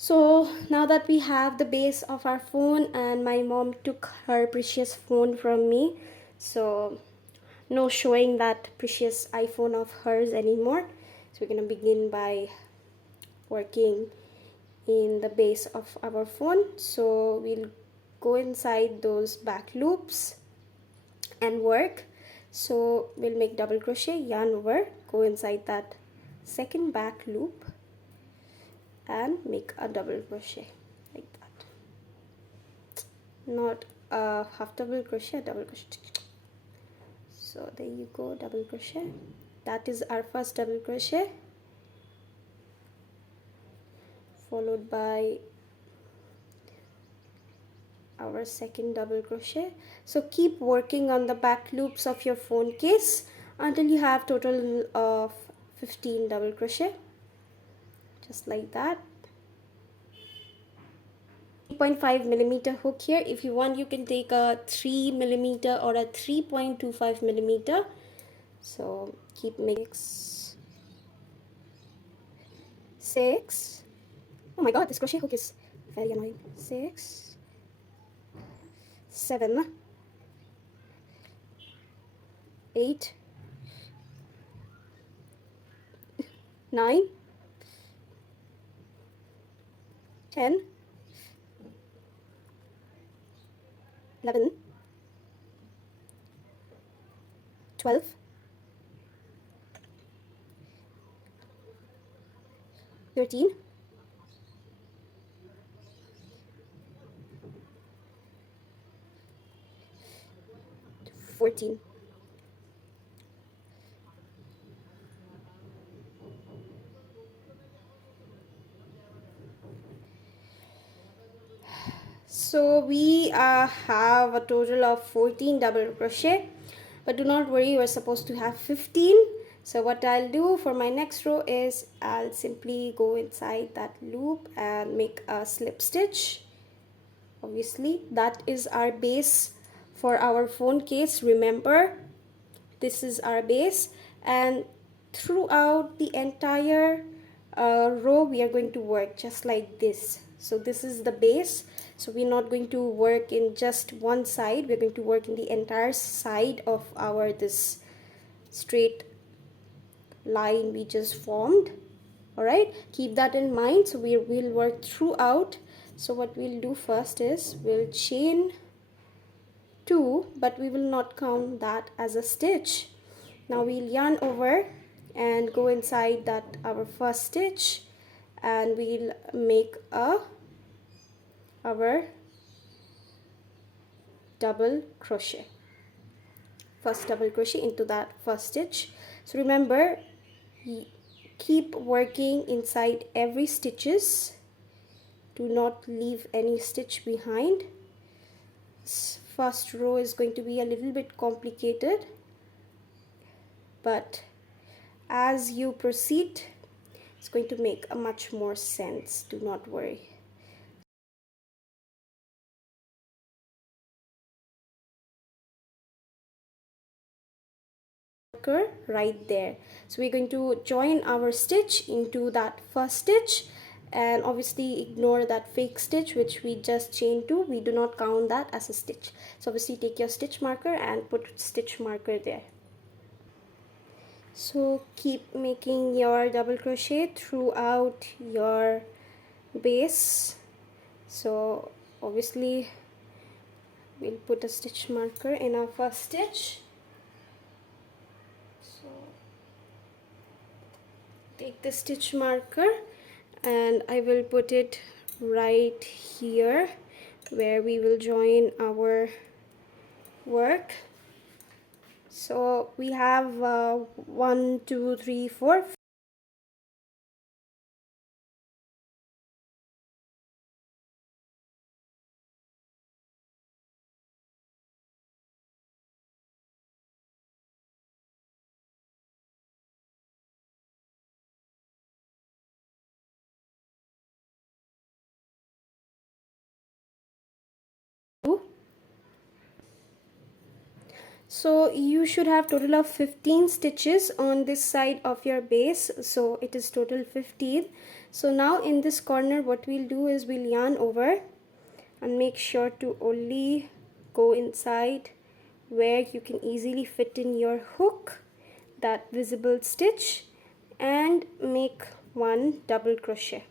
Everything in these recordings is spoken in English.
So now that we have the base of our phone, and my mom took her precious phone from me, so no showing that precious iPhone of hers anymore. So we're gonna begin by working in the base of our phone. So we'll go inside those back loops and work. So we'll make double crochet, yarn over, go inside that second back loop and make a double crochet like that. Not a half double crochet, a double crochet. So there you go, double crochet. That is our first double crochet, followed by our second double crochet. So keep working on the back loops of your phone case until you have total of 15 double crochet, just like that. 3.5 millimeter hook here. If you want, you can take a 3 millimeter or a 3.25 millimeter. So keep making 6. Oh my god, this crochet hook is very annoying. 6, 7, 8, 9, 10, 11, 12, 13, 14. So we have a total of 14 double crochet, but do not worry, we're supposed to have 15. So what I'll do for my next row is I'll simply go inside that loop and make a slip stitch. Obviously that is our base for our phone case. Remember, this is our base, and throughout the entire row we are going to work just like this. So this is the base, so we're not going to work in just one side, we're going to work in the entire side of our this straight line we just formed. All right, keep that in mind. So we will work throughout. So what we'll do first is we'll chain 2, but we will not count that as a stitch. Now we'll yarn over and go inside that our first stitch, and we'll make our double crochet, first double crochet into that first stitch. So remember, keep working inside every stitches, do not leave any stitch behind. This first row is going to be a little bit complicated, but as you proceed it's going to make a much more sense, do not worry. Right there, so we're going to join our stitch into that first stitch, and obviously ignore that fake stitch which we just chained to, we do not count that as a stitch. So obviously take your stitch marker and put stitch marker there. So keep making your double crochet throughout your base. So obviously we'll put a stitch marker in our first stitch. So take the stitch marker and I will put it right here where we will join our work. So we have 1, 2, 3, 4. So you should have total of 15 stitches on this side of your base, so it is total 15. So now in this corner what we'll do is we'll yarn over and make sure to only go inside where you can easily fit in your hook, that visible stitch, and make one double crochet.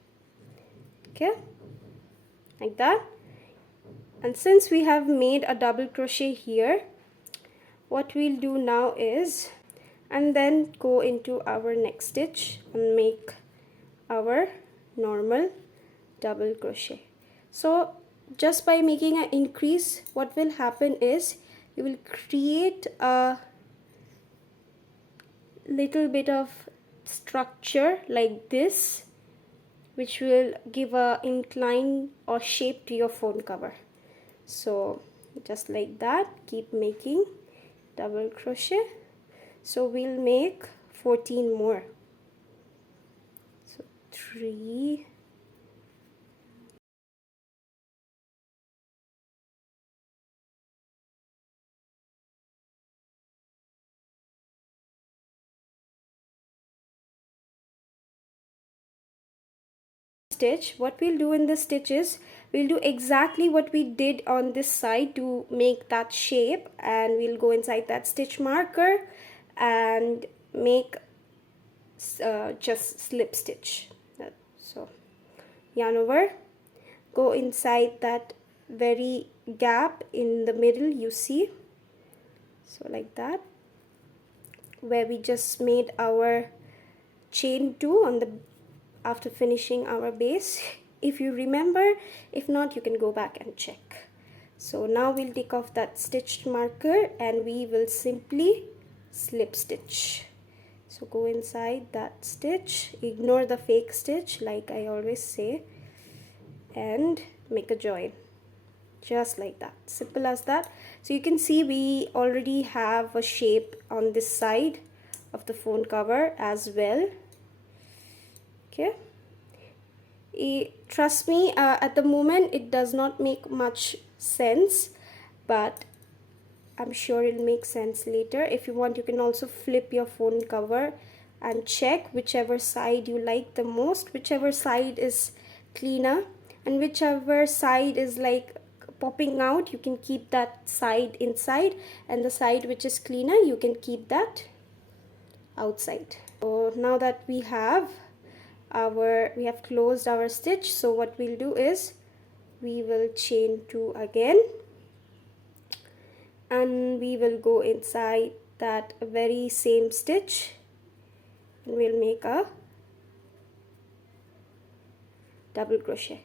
Okay, like that. And since we have made a double crochet here, what we'll do now is, and then go into our next stitch and make our normal double crochet. So just by making an increase, what will happen is you will create a little bit of structure like this, which will give a incline or shape to your phone cover. So just like that, keep making double crochet. So we'll make 14 more. So 3, stitch. What we'll do in this stitch is we'll do exactly what we did on this side to make that shape, and we'll go inside that stitch marker and make just slip stitch. So yarn over, go inside that very gap in the middle, you see, so like that, where we just made our chain 2 on the after finishing our base. If you remember, if not, you can go back and check. So now we'll take off that stitched marker and we will simply slip stitch. So go inside that stitch, ignore the fake stitch like I always say, and make a join, just like that, simple as that. So you can see we already have a shape on this side of the phone cover as well. Okay, trust me, at the moment it does not make much sense, but I'm sure it'll make sense later. If you want, you can also flip your phone cover and check whichever side you like the most, whichever side is cleaner, and whichever side is like popping out, you can keep that side inside, and the side which is cleaner, you can keep that outside. So now that we have closed our stitch, so what we'll do is we will chain 2 again, and we will go inside that very same stitch and we'll make a double crochet.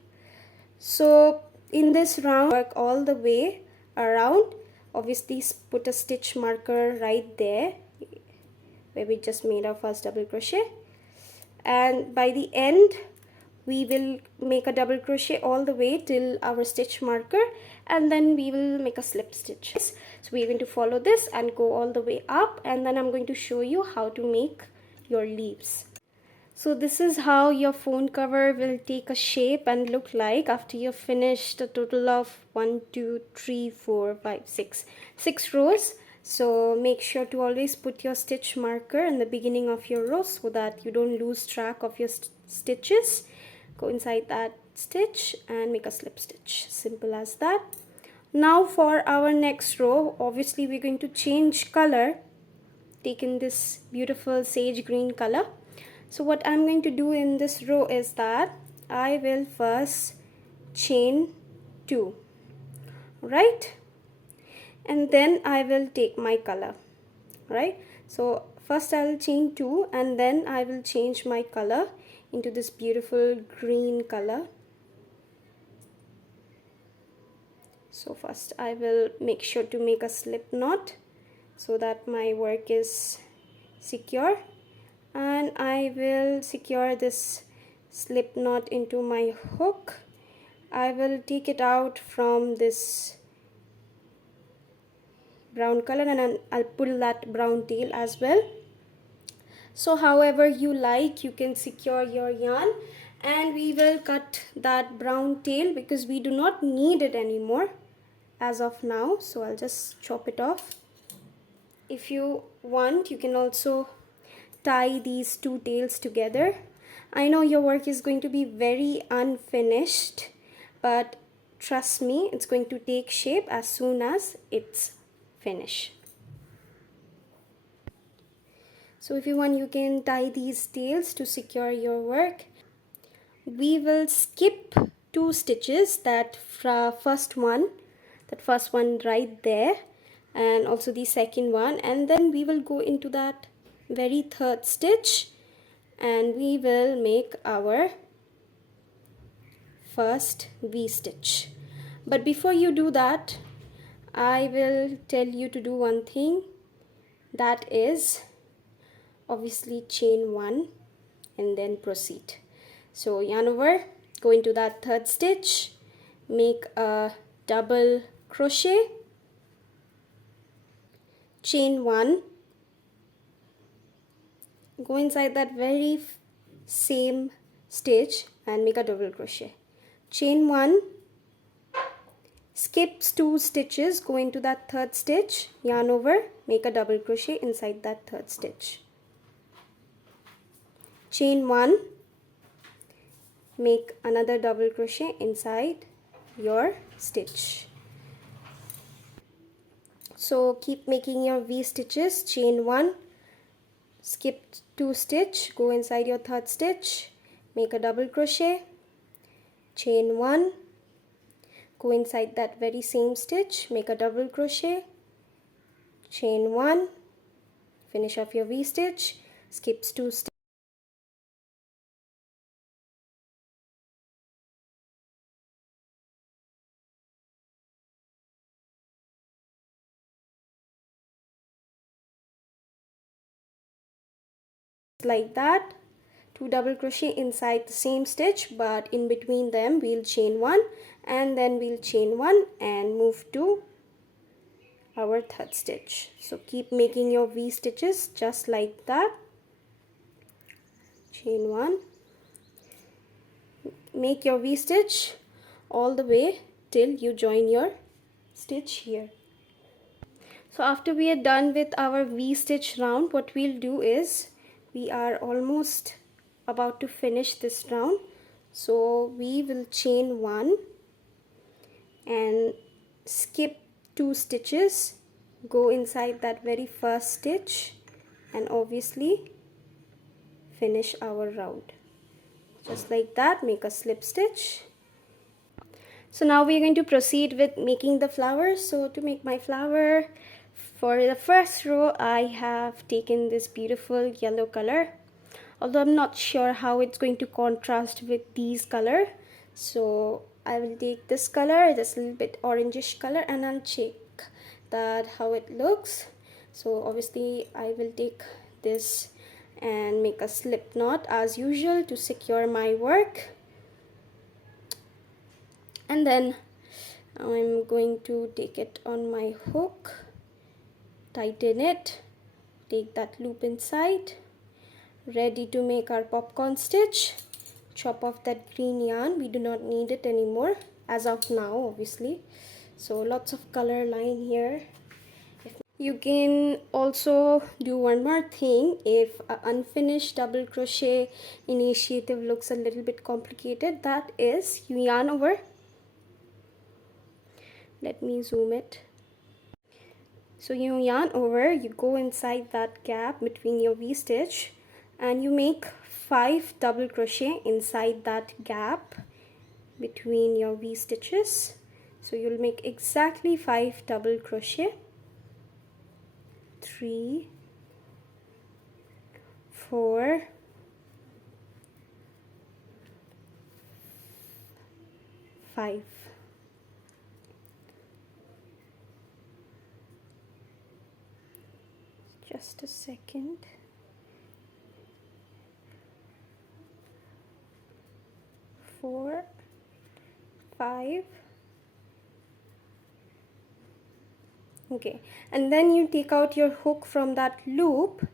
So in this round, work all the way around. Obviously put a stitch marker right there where we just made our first double crochet, and by the end we will make a double crochet all the way till our stitch marker, and then we will make a slip stitch. So we're going to follow this and go all the way up, and then I'm going to show you how to make your leaves. So this is how your phone cover will take a shape and look like after you've finished a total of 1, 2, 3, 4, 5, 6 rows. So make sure to always put your stitch marker in the beginning of your row so that you don't lose track of your stitches. Go inside that stitch and make a slip stitch, simple as that. Now for our next row, obviously we're going to change color, take in this beautiful sage green color. So what I'm going to do in this row is that I will first chain 2, right, and then I will take my color, right. So first I will chain 2 and then I will change my color into this beautiful green color. So first I will make sure to make a slip knot so that my work is secure, and I will secure this slip knot into my hook. I will take it out from this brown color and I'll pull that brown tail as well. So however you like, you can secure your yarn, and we will cut that brown tail because we do not need it anymore as of now. So I'll just chop it off. if you want, you can also tie these two tails together. I know your work is going to be very unfinished, but trust me, it's going to take shape as soon as it's finished. So if you want, you can tie these tails to secure your work. We will skip 2 stitches, that first one right there, and also the second one, and then we will go into that very third stitch and we will make our first V stitch. But before you do that, I will tell you to do one thing, that is obviously chain 1 and then proceed. So yarn over, go into that third stitch, make a double crochet, chain 1, go inside that very same stitch and make a double crochet, chain 1, skip 2 stitches, go into that third stitch, yarn over, make a double crochet inside that third stitch, chain 1, make another double crochet inside your stitch. So keep making your V stitches, chain 1, skip 2 stitch, go inside your third stitch, make a double crochet, chain 1, go inside that very same stitch, make a double crochet, chain 1, finish off your V stitch, skips 2 stitches, like that, 2 double crochet inside the same stitch, but in between them we'll chain 1 and then we'll chain 1 and move to our third stitch. So keep making your V stitches just like that, chain 1, make your V stitch all the way till you join your stitch here. So after we are done with our V stitch round, what we'll do is, we are almost about to finish this round, so we will chain 1 and skip 2 stitches, go inside that very first stitch and obviously finish our round just like that, make a slip stitch. So now we are going to proceed with making the flower. So to make my flower, for the first row I have taken this beautiful yellow color, although I'm not sure how it's going to contrast with these color, so I will take this color, this little bit orangish color, and I'll check that how it looks. So obviously I will take this and make a slip knot as usual to secure my work, and then I'm going to take it on my hook, tighten it, take that loop inside, ready to make our popcorn stitch. Chop off that green yarn, we do not need it anymore as of now obviously. So lots of color line here. You can also do one more thing, if an unfinished double crochet initiative looks a little bit complicated, that is, you yarn over, let me zoom it. So you yarn over, you go inside that gap between your V stitch and you make 5 double crochet inside that gap between your V stitches. So you'll make exactly 5 double crochet, 3, 4, 5. Just a second. 4, 5. Okay, and then you take out your hook from that loop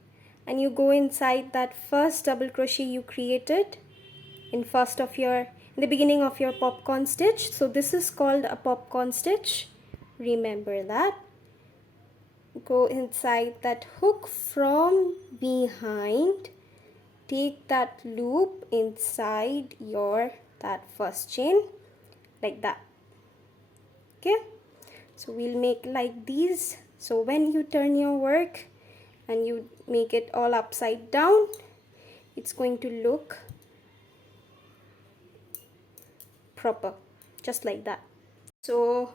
and you go inside that first double crochet you created in the beginning of your popcorn stitch. So this is called a popcorn stitch, remember that. go inside that hook from behind, take that loop inside your that first chain like that. Okay, so we'll make like these. So when you turn your work and you make it all upside down, it's going to look proper, just like that. So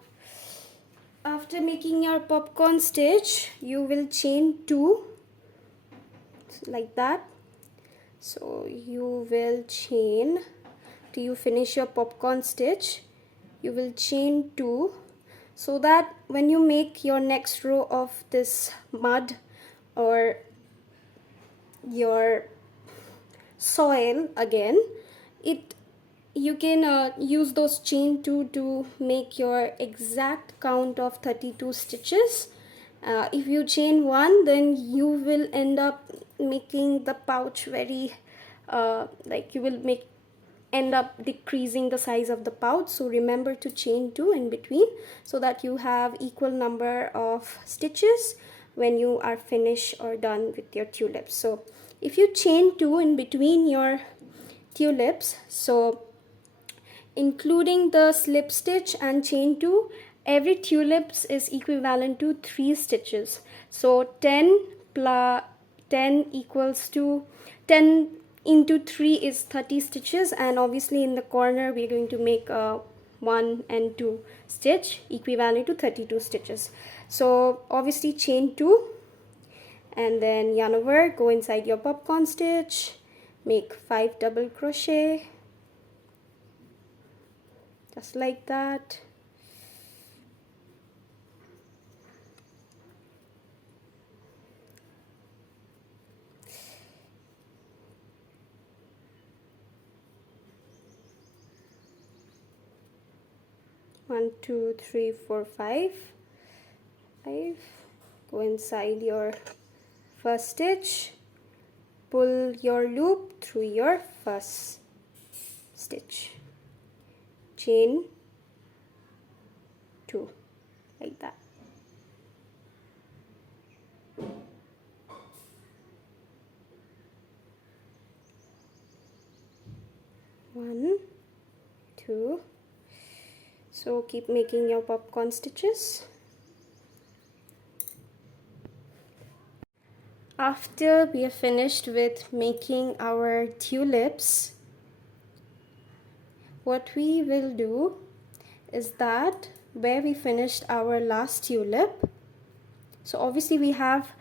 after making your popcorn stitch, you will chain 2 like that. So you will chain till you finish your popcorn stitch. You will chain 2, so that when you make your next row of this mud or your soil again, you can use those chain 2 to make your exact count of 32 stitches. If you chain 1, then you will end up making the pouch very like you will end up decreasing the size of the pouch. So remember to chain 2 in between, so that you have equal number of stitches when you are finished or done with your tulips. So if you chain 2 in between your tulips, so including the slip stitch and chain 2, every tulips is equivalent to 3 stitches. So 10 plus 10 equals to 10 into 3 is 30 stitches, and obviously in the corner we're going to make a 1 and 2 stitch equivalent to 32 stitches. So obviously chain 2 and then yarn over, go inside your popcorn stitch, make 5 double crochet just like that. One, two, three, four, five. Go inside your first stitch, pull your loop through your first stitch, chain 2 like that. One, two. So keep making your popcorn stitches. After we are finished with making our tulips, what we will do is that where we finished our last tulip, so obviously we have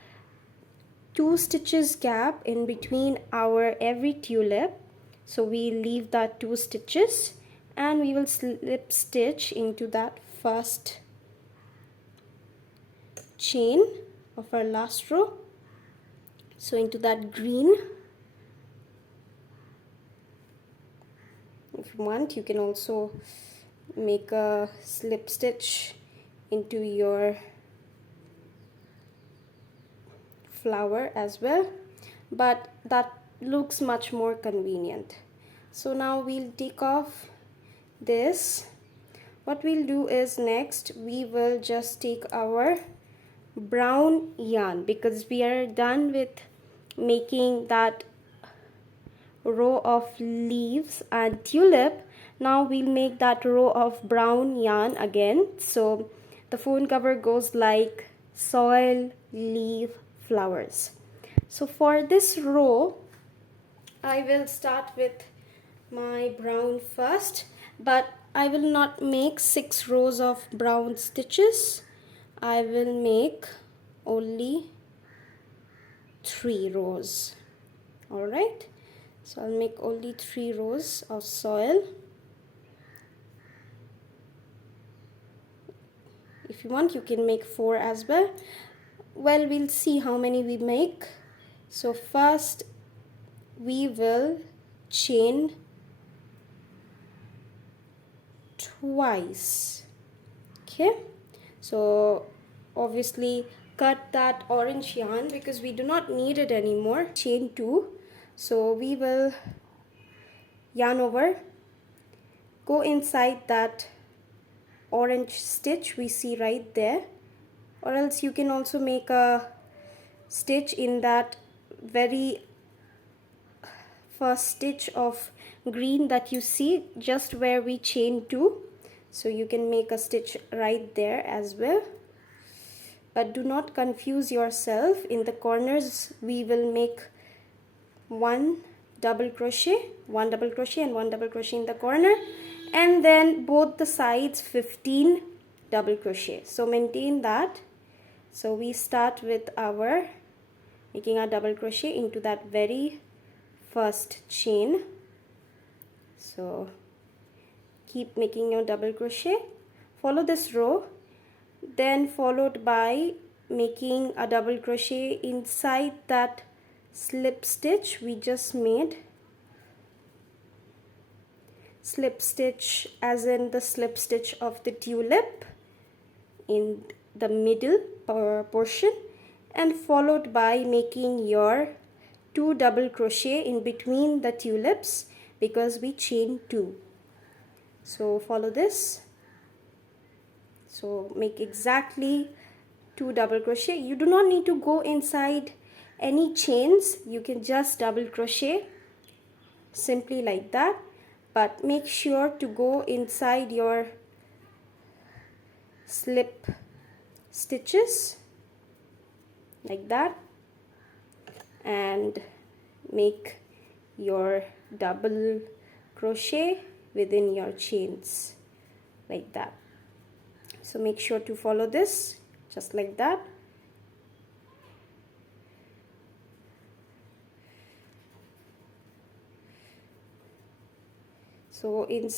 2 stitches gap in between our every tulip, so we leave that 2 stitches and we will slip stitch into that first chain of our last row. So into that green, if you want you can also make a slip stitch into your flower as well, but that looks much more convenient. So now we'll take off this. What we'll do is next we will just take our brown yarn, because we are done with making that row of leaves and tulip. Now we'll make that row of brown yarn again. So the phone cover goes like soil, leaf, flowers. So for this row I will start with my brown first, but I will not make 6 rows of brown stitches. I will make only 3 rows. Alright, so I'll make only 3 rows of soil. If you want you can make 4 as well. Well, we'll see how many we make. So first we will chain twice. Okay, so obviously cut that orange yarn because we do not need it anymore. Chain 2. So we will yarn over, go inside that orange stitch we see right there, or else you can also make a stitch in that very first stitch of green that you see just where we chain 2. So you can make a stitch right there as well, but do not confuse yourself. In the corners we will make one double crochet, one double crochet and one double crochet in the corner, and then both the sides 15 double crochet. So maintain that. So we start with our making a double crochet into that very first chain. So keep making your double crochet, follow this row, then followed by making a double crochet inside that slip stitch we just made. Slip stitch as in the slip stitch of the tulip in the middle portion, and followed by making your 2 double crochet in between the tulips because we chain 2. So follow this. So make exactly 2 double crochet. You do not need to go inside any chains, you can just double crochet simply like that, but make sure to go inside your slip stitches like that and make your double crochet within your chains like that. So make sure to follow this just like that. So in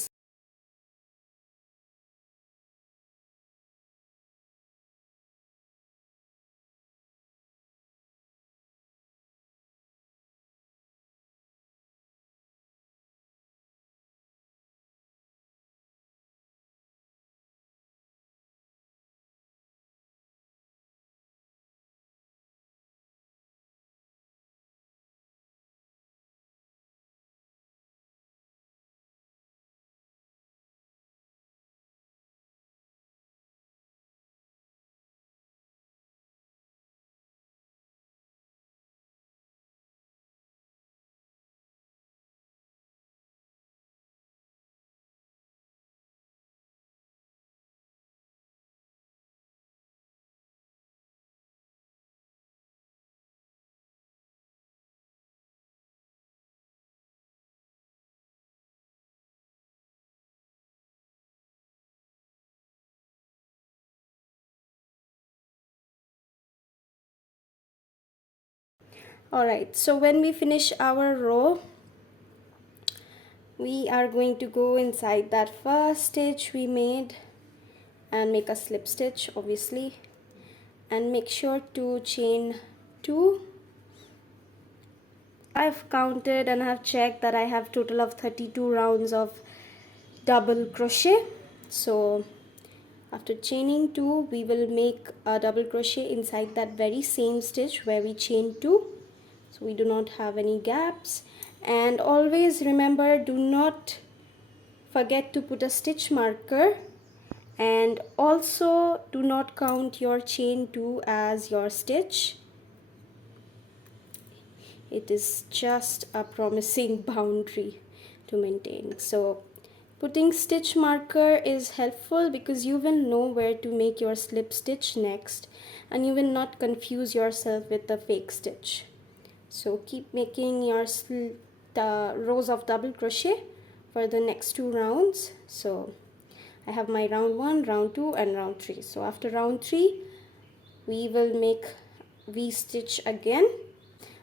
alright, so when we finish our row, we are going to go inside that first stitch we made and make a slip stitch obviously, and make sure to chain 2. I've counted and have checked that I have total of 32 rounds of double crochet. So after chaining 2, we will make a double crochet inside that very same stitch where we chain 2, so we do not have any gaps. And always remember, do not forget to put a stitch marker, and also do not count your chain 2 as your stitch. It is just a promising boundary to maintain. So putting stitch marker is helpful because you will know where to make your slip stitch next, and you will not confuse yourself with the fake stitch. So keep making your rows of double crochet for the next 2 rounds. So I have my round 1, round 2 and round 3. So after round 3 we will make V-stitch again.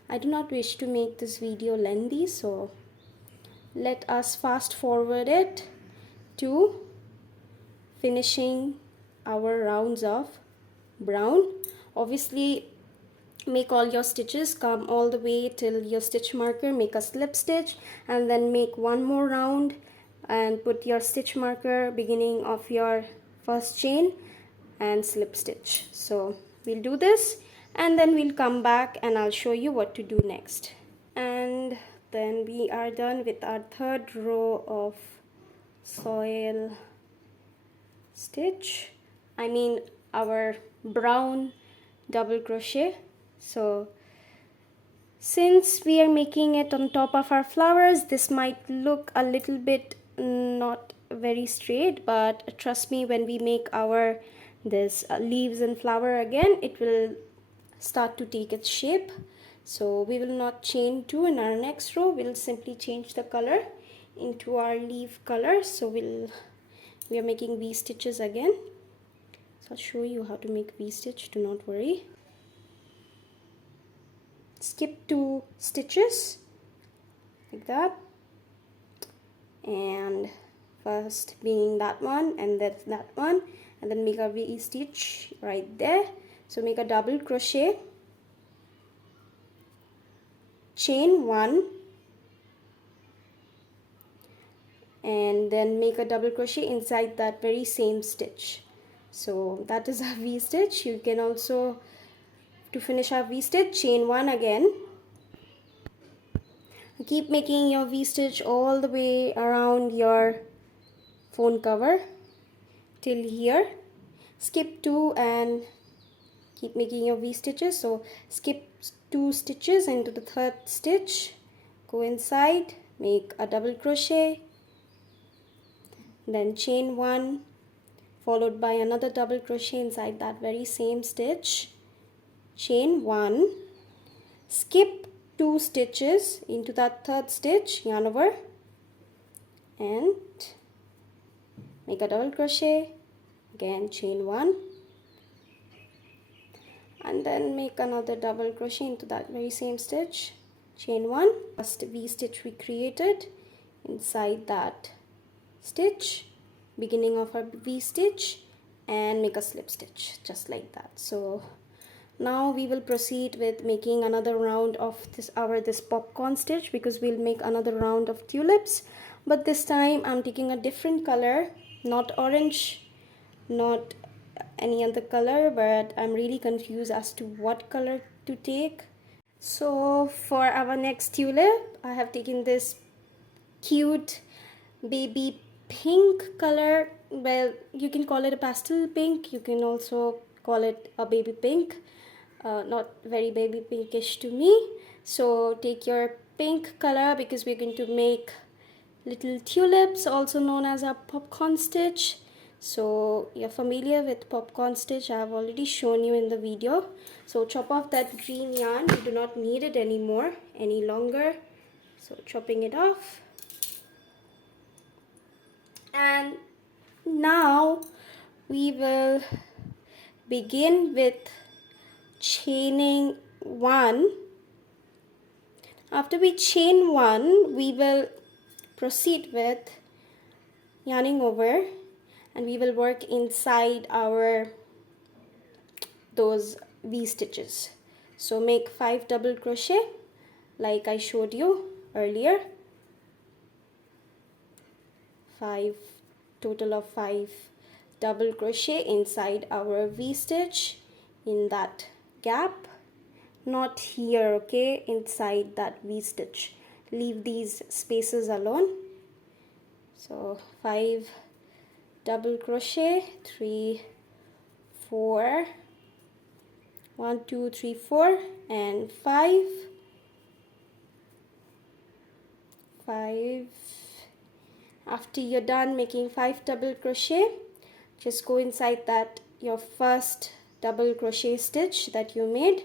I do not wish to make this video lengthy, so let us fast forward it to finishing our rounds of brown. Obviously make all your stitches come all the way till your stitch marker, make a slip stitch, and then make one more round and put your stitch marker beginning of your first chain and slip stitch. So we'll do this and then we'll come back and I'll show you what to do next. And then we are done with our third row of soil stitch. I mean our brown double crochet. So since we are making it on top of our flowers, this might look a little bit not very straight, but trust me, when we make our this leaves and flower again, it will start to take its shape. So we will not chain 2 in our next row. We'll simply change the color into our leaf color. So we are making V stitches again. So I'll show you how to make V stitch, do not worry. Skip 2 stitches like that, and first being that one and then that one, and then make a V stitch right there. So make a double crochet, chain 1, and then make a double crochet inside that very same stitch. So that is a V stitch. You can also, to finish our V stitch, chain 1 again. Keep making your V stitch all the way around your phone cover till here. Skip 2 and keep making your V stitches. So skip 2 stitches into the 3rd stitch, go inside, make a double crochet, then chain 1 followed by another double crochet inside that very same stitch, chain 1, skip 2 stitches into that 3rd stitch, yarn over, and make a double crochet, again chain 1, and then make another double crochet into that very same stitch, chain 1, first V stitch we created inside that stitch, beginning of our V stitch, and make a slip stitch just like that. So now we will proceed with making another round of this popcorn stitch, because we'll make another round of tulips, but this time I'm taking a different color, not orange, not any other color, but I'm really confused as to what color to take. So for our next tulip, I have taken this cute baby pink color. Well, you can call it a pastel pink, you can also call it a baby pink, not very baby pinkish to me. So take your pink color, because we're going to make little tulips, also known as a popcorn stitch. So you're familiar with popcorn stitch, I have already shown you in the video. So chop off that green yarn, you do not need it anymore any longer, so chopping it off. And now we will begin with chaining 1. After we chain 1, we will proceed with yarning over, and we will work inside our those V stitches. So make 5 double crochet like I showed you earlier. 5, total of 5 double crochet inside our V stitch in that gap, not here, okay, inside that V stitch. Leave these spaces alone. So 5 double crochet, 3, 4, 1, 2, 3, 4, and 5. After you're done making 5 double crochet, just go inside that your first double crochet stitch that you made,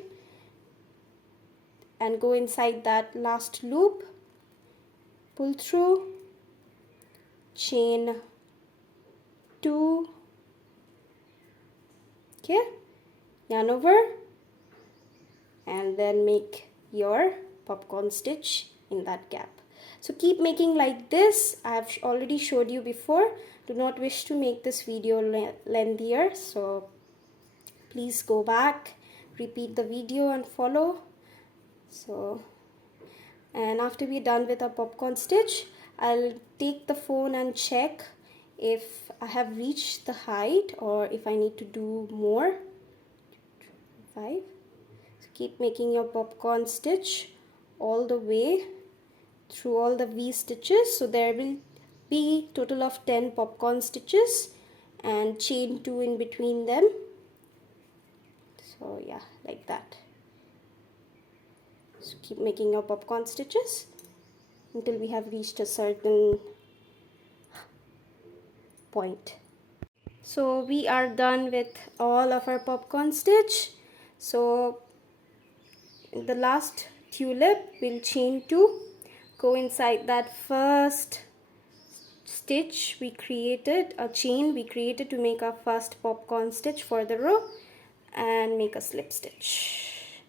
and go inside that last loop, pull through, chain 2, okay, yarn over, and then make your popcorn stitch in that gap. So keep making like this. I have already showed you before. Do not wish to make this video lengthier, so please go back, repeat the video and follow. So, and after we're done with our popcorn stitch, I'll take the phone and check if I have reached the height or if I need to do more. 5. So keep making your popcorn stitch all the way through all the V stitches. So there will be total of 10 popcorn stitches, and chain 2 in between them. So yeah, like that. So keep making your popcorn stitches until we have reached a certain point. So we are done with all of our popcorn stitch. So in the last tulip, we'll chain 2, go inside that first stitch we created, a chain we created to make our first popcorn stitch for the row, and make a slip stitch.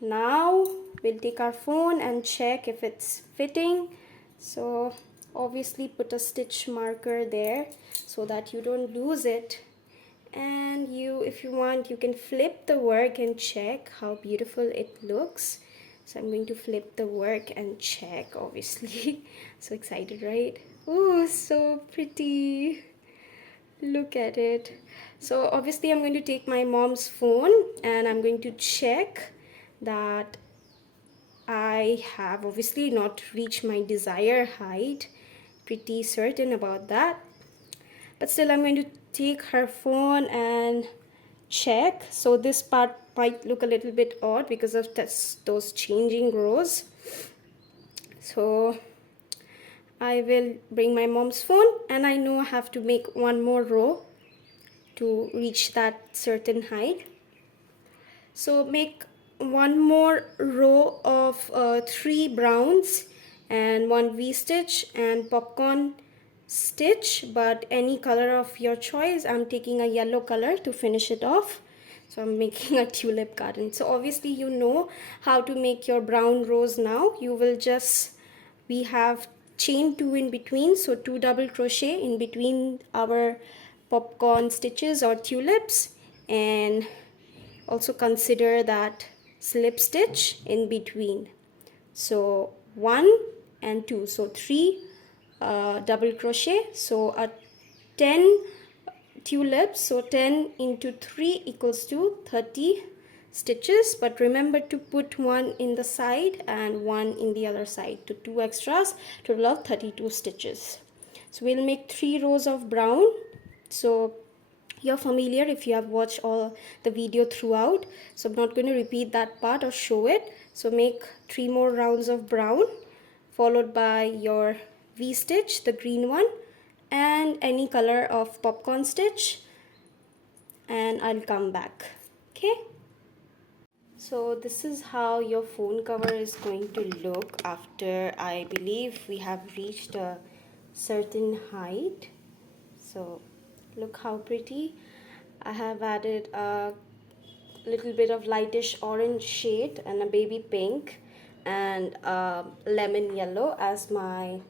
Now we'll take our phone and check if it's fitting. So obviously put a stitch marker there so that you don't lose it, and if you want, you can flip the work and check how beautiful it looks. So I'm going to flip the work and check, obviously. So excited, right? Oh, so pretty. Look at it. So obviously I'm going to take my mom's phone and I'm going to check that I have obviously not reached my desired height. Pretty certain about that. But still I'm going to take her phone and check. So this part might look a little bit odd because of those changing rows. So I will bring my mom's phone, and I know I have to make one more row to reach that certain height. So make one more row of 3 browns and 1 V-stitch and popcorn stitch, but any color of your choice. I'm taking a yellow color to finish it off. So I'm making a tulip garden. So obviously you know how to make your brown rows now. You will just, we have chain 2 in between, so 2 double crochet in between our popcorn stitches or tulips, and also consider that slip stitch in between. So 1 and 2, so 3 double crochet, so a 10 tulips, so 10 into 3 equals to 30 stitches, but remember to put one in the side and one in the other side, to 2 extras, total of 32 stitches. So we'll make 3 rows of brown. So you're familiar if you have watched all the video throughout, so I'm not going to repeat that part or show it. So make 3 more rounds of brown, followed by your V-stitch, the green one, and any color of popcorn stitch, and I'll come back. Okay, so this is how your phone cover is going to look after, I believe, we have reached a certain height. So look how pretty. I have added a little bit of lightish orange shade and a baby pink and a lemon yellow as my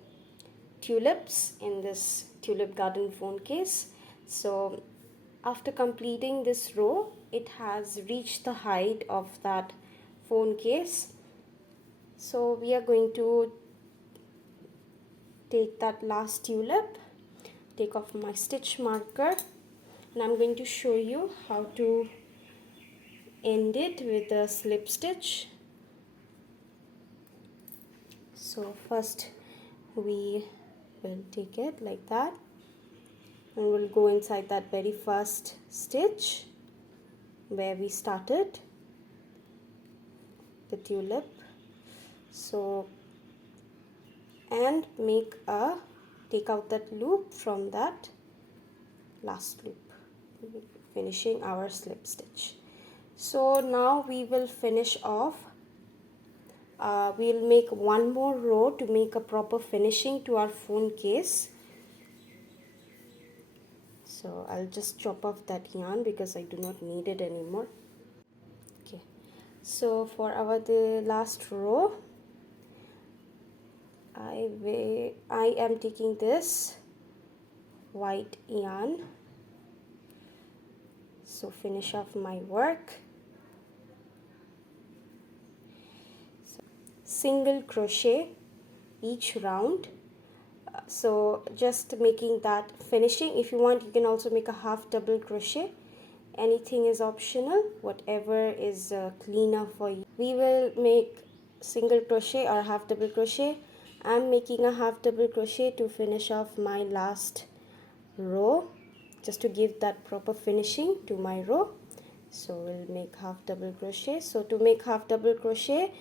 tulips in this tulip garden phone case. So after completing this row, it has reached the height of that phone case. So we are going to take that last tulip, take off my stitch marker, and I'm going to show you how to end it with a slip stitch. So first we will take it like that, and we'll go inside that very first stitch where we started the tulip. So, and take out that loop from that last loop, finishing our slip stitch. So now we will finish off. We'll make one more row to make a proper finishing to our phone case. So I'll just chop off that yarn because I do not need it anymore. Okay, so for the last row, I am taking this white yarn. So finish off my work. So, single crochet each round. So just making that finishing. If you want, you can also make a half double crochet. Anything is optional, whatever is cleaner for you. We will make single crochet or half double crochet. I'm making a half double crochet to finish off my last row, just to give that proper finishing to my row. So we'll make half double crochet. So to make half double crochet,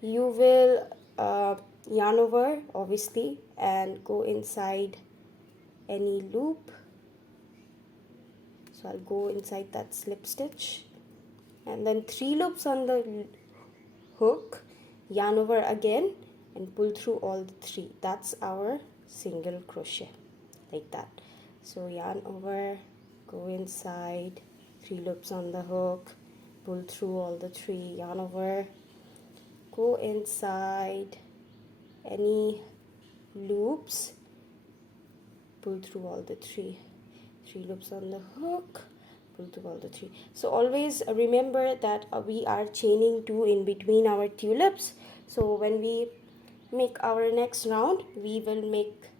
you will yarn over obviously and go inside any loop. So I'll go inside that slip stitch and then 3 loops on the hook, yarn over again and pull through all the 3. That's our single crochet, like that. So yarn over, go inside, 3 loops on the hook, pull through all the 3, yarn over, go inside any loops, pull through all the 3 loops on the hook, pull through all the 3. So always remember that we are chaining 2 in between our tulips. So when we make our next round, we will make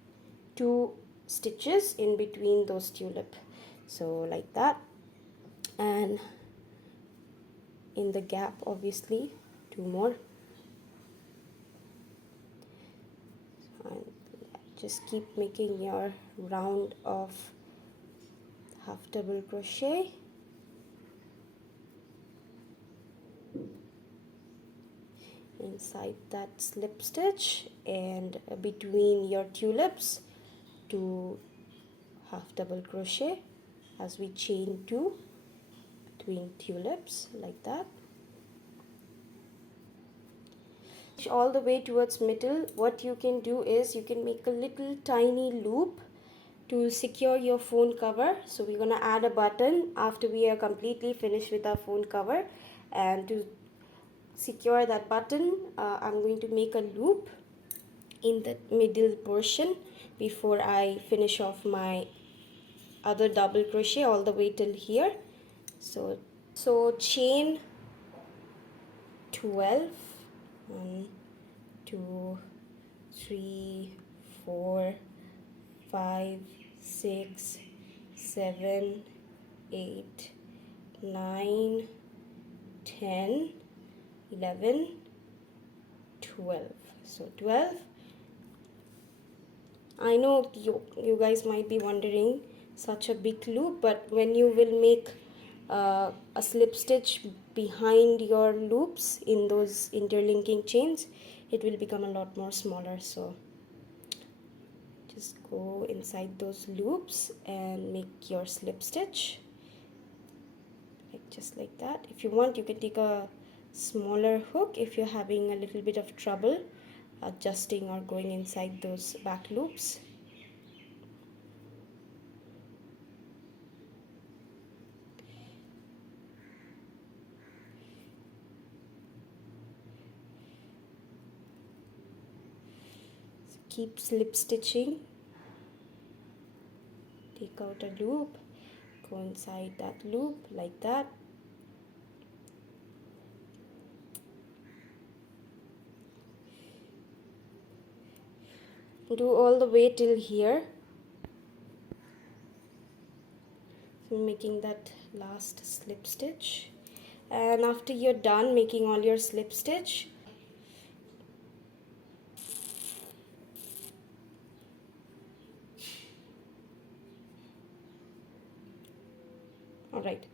2 stitches in between those tulip. So like that, and in the gap obviously 2 more, and just keep making your round of half double crochet. Inside that slip stitch and between your tulips, 2 half double crochet as we chain 2 between tulips, like that. All the way towards middle, what you can do is you can make a little tiny loop to secure your phone cover. So we're gonna add a button after we are completely finished with our phone cover, and to secure that button, I'm going to make a loop in the middle portion before I finish off my other double crochet all the way till here. So chain 12, 1 2 3 4 5 6 7 8 9 10 11 12. So 12. I know you guys might be wondering, such a big loop, but when you will make a slip stitch behind your loops in those interlinking chains, it will become a lot more smaller. So just go inside those loops and make your slip stitch, like just like that. If you want, you can take a smaller hook if you're having a little bit of trouble adjusting or going inside those back loops. So keep slip stitching, take out a loop, go inside that loop, like that. Do all the way till here. So making that last slip stitch, and after you're done making all your slip stitch, all right,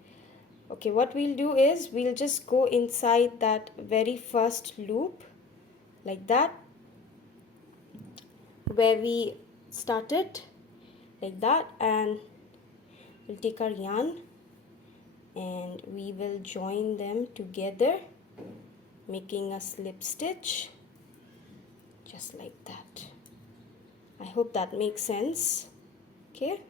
okay, what we'll do is we'll just go inside that very first loop, like that, where we started, like that, and we'll take our yarn and we will join them together, making a slip stitch just like that. I hope that makes sense. Okay,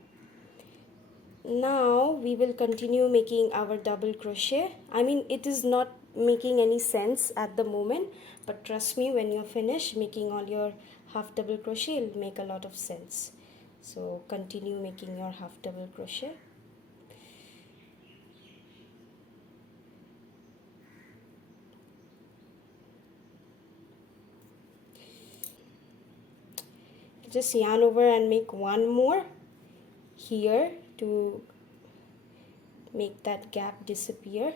now we will continue making our double crochet. I mean, it is not making any sense at the moment, but trust me, when you're finished making all your half double crochet, it'll make a lot of sense. So continue making your half double crochet. Just yarn over and make one more here to make that gap disappear,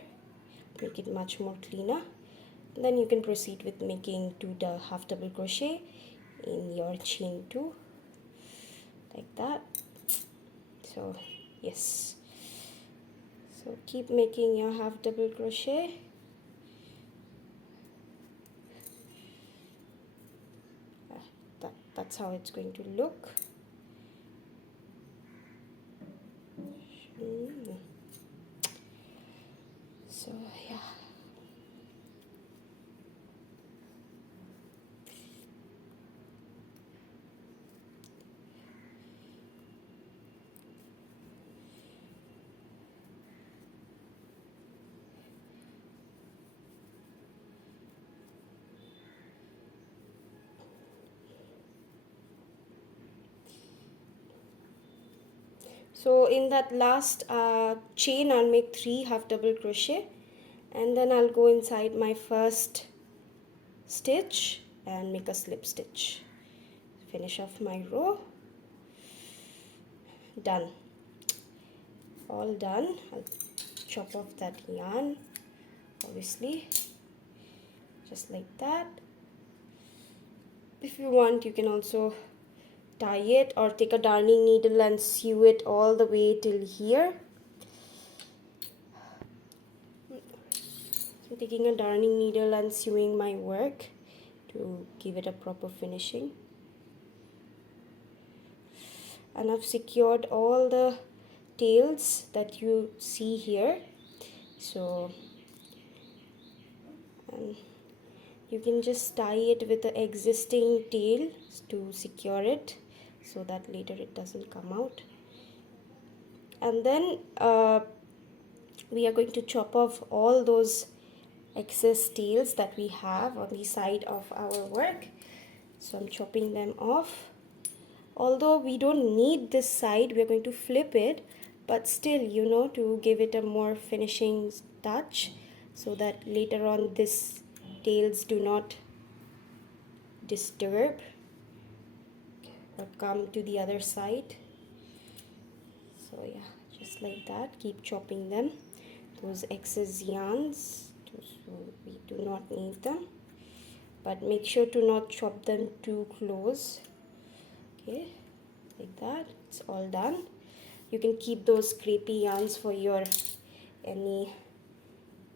make it much more cleaner. Then you can proceed with making 2 half double crochet in your chain 2, like that. So yes, So keep making your half double crochet. That's how it's going to look. So yeah. So in that last chain, I'll make 3 half double crochet, and then I'll go inside my first stitch and make a slip stitch. Finish off my row. Done. All done. I'll chop off that yarn, obviously, just like that. If you want, you can also tie it or take a darning needle and sew it all the way till here. So taking a darning needle and sewing my work to give it a proper finishing. And I've secured all the tails that you see here. So you can just tie it with the existing tail to secure it so that later it doesn't come out. And then we are going to chop off all those excess tails that we have on the side of our work. So I'm chopping them off. Although we don't need this side, we are going to flip it, but still, you know, to give it a more finishing touch so that later on this tails do not disturb or come to the other side. So yeah, just like that, keep chopping them. Those excess yarns, so we do not need them, but make sure to not chop them too close. Okay, like that. It's all done. You can keep those scrapey yarns for your any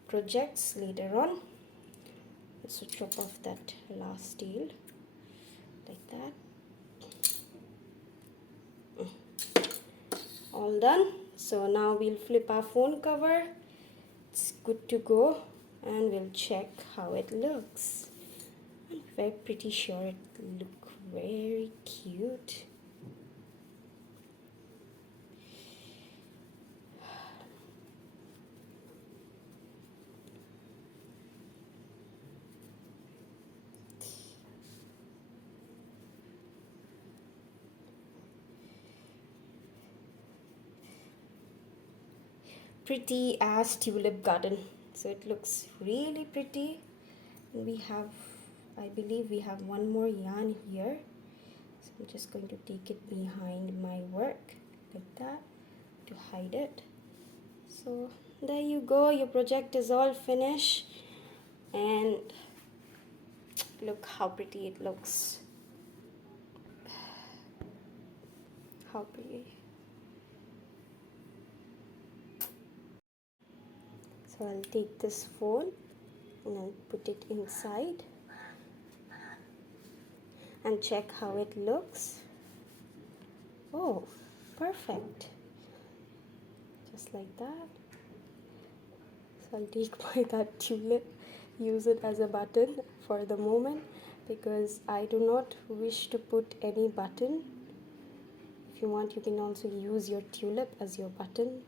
projects later on. So chop off that last tail like that. All done. So now we'll flip our phone cover. It's good to go, and we'll check how it looks. I'm very pretty sure it looks very cute. Pretty as tulip garden. So it looks really pretty. We have, I believe we have one more yarn here. So I'm just going to take it behind my work like that to hide it. So there you go, your project is all finished, and look how pretty it looks. How pretty. So I'll take this phone and I'll put it inside and check how it looks. Oh, perfect. Just like that. So I'll take that tulip, use it as a button for the moment because I do not wish to put any button. If you want, you can also use your tulip as your button.